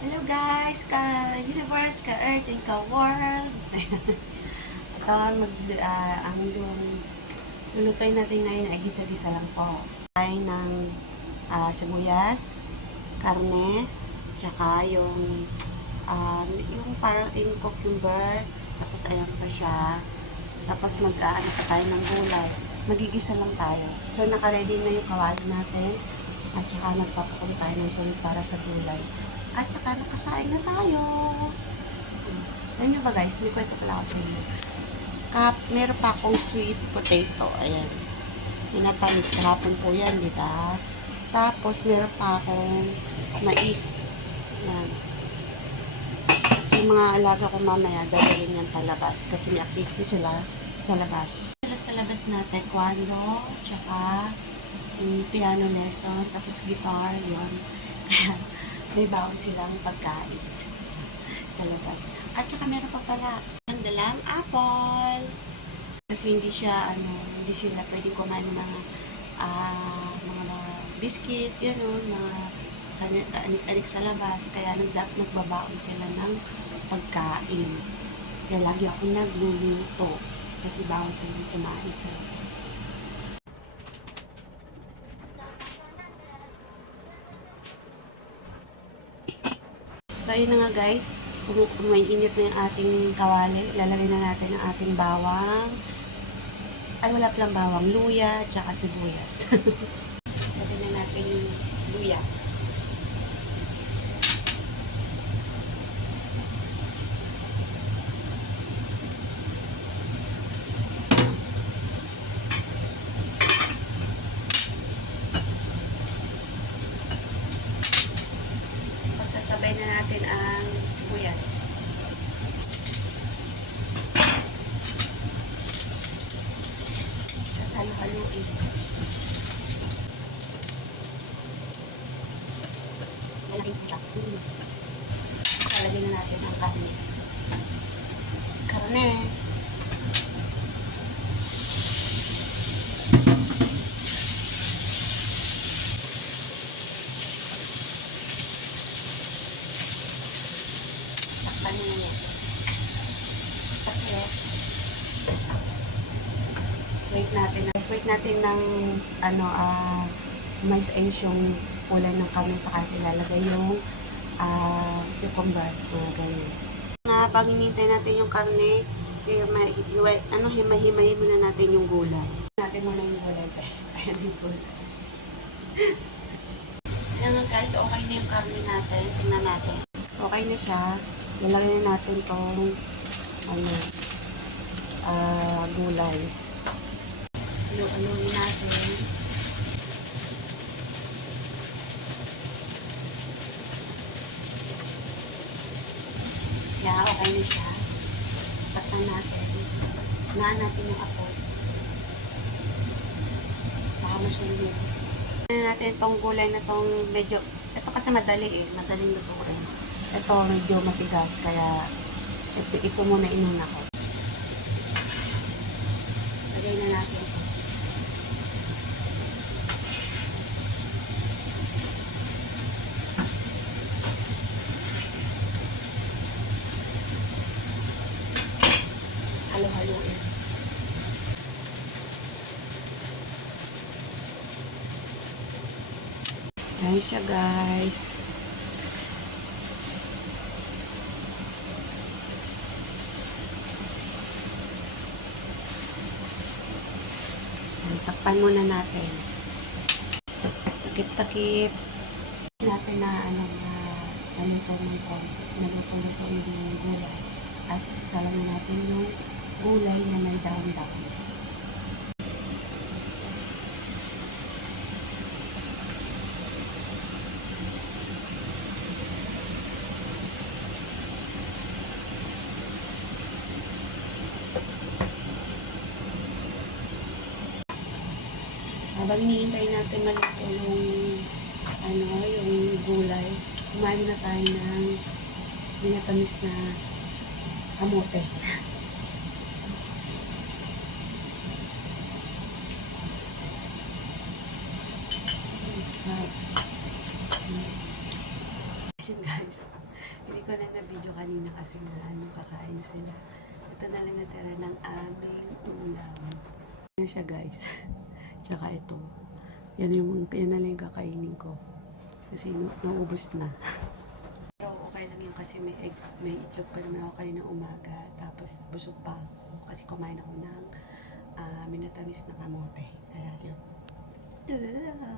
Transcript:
Hello guys, ka universe, ka earth, and ka world. Ito, mag, ah, ang yung lulutuin natin ngayon ay gisa-gisa lang po. Ay ng ah, sibuyas, karne, tsaka yung um, yung parang in cucumber, tapos ayan pa siya. Tapos mag-aano pa tayo ng gulay. Magigisa lang tayo. So, nakaready na yung kawali natin. At saka nagpapakulo tayo ng tuloy para sa gulay. At saka nakasain na tayo. Alam nyo ba guys, may kwento pala ako sa inyo. Kap, meron pa akong sweet potato. Ayan. Minatamis kahapon po yan, di ba? Tapos, meron pa akong mais. Yan. So, mga alaga ko mamaya, dadalhin yan palabas. Kasi may activity sila sa labas. Sila sa labas na taekwondo, tsaka yung piano lesson, tapos guitar, yun. Kaya, may baon silang pagkain sa, sa labas. At saka meron pa pala, ang dalang apple. Kasi hindi siya, ano, hindi sila pwedeng kumain ng mga, ah, mga biscuit, yun mga kani- anik-anik sa labas. Kaya nag, nagbabaon sila ng pagkain. Kaya lagi ako nagluluto. Kasi bawal silang kumain sa labas. So, ayun na nga guys. May init na yung ating kawali, lalagay na natin ang ating bawang. Ay, wala palang bawang. Luya, tsaka sibuyas. Lagay na natin yung luya. Tapos sasabay na natin ang sibuyas. Sasalo-haluin. Lalagyan ko siya. Lalagyan na natin ang karne. Karne. Takpan mo yan. Takpan. Wait natin. Guys, wait natin ng ano, ah, mais ayos yung kulay ng karne sa kanila. Ilalagay yung ah, cucumber. Mga ganyan. Nga, pag hinintay natin yung karne, hima, hiwa, ano, hima-himayin muna natin yung gulay. Natin muna yung gulay, guys. Ayan yung gulay. Ayan nga guys, okay na yung karne natin. Tingnan natin. Okay na siya. Lalagay na natin tong ano, ah, gulay. Ano-ano natin. Yeah, okay na siya. Takpan natin. Naan natin yung apoy. Baka masunog. Ano natin itong gulay na itong medyo, ito kasi madali eh, madaling lutuin. Ito medyo matigas, kaya ito, ito muna inuna ko. Lagay na natin. Halo-haloin. Ayan siya guys. Takpan muna natin. Takip-takip. Natin na ano na naluto ng konti. Naluto-luto yung gulay. At isasalang na natin yung gulay na may daon-daon. Habang hinihintay natin maluto yung ano, yung gulay, kumain na tayo ng minatamis na kamote. Sarap. Ayun, guys. Hindi ko na na-video kanina kasi na ano, kakain na sila. Ito na lang natira ng aming ulam. Yan siya guys. Tsaka ito. Yan, yung, yan kakainin ko. Kasi na, naubos na. Pero okay lang yun kasi may egg, may itlog pa naman ako kayo ng umaga. Tapos busog pa ako kasi kumain ako ng ah, minatamis na kamote. Kaya yun. Tududada.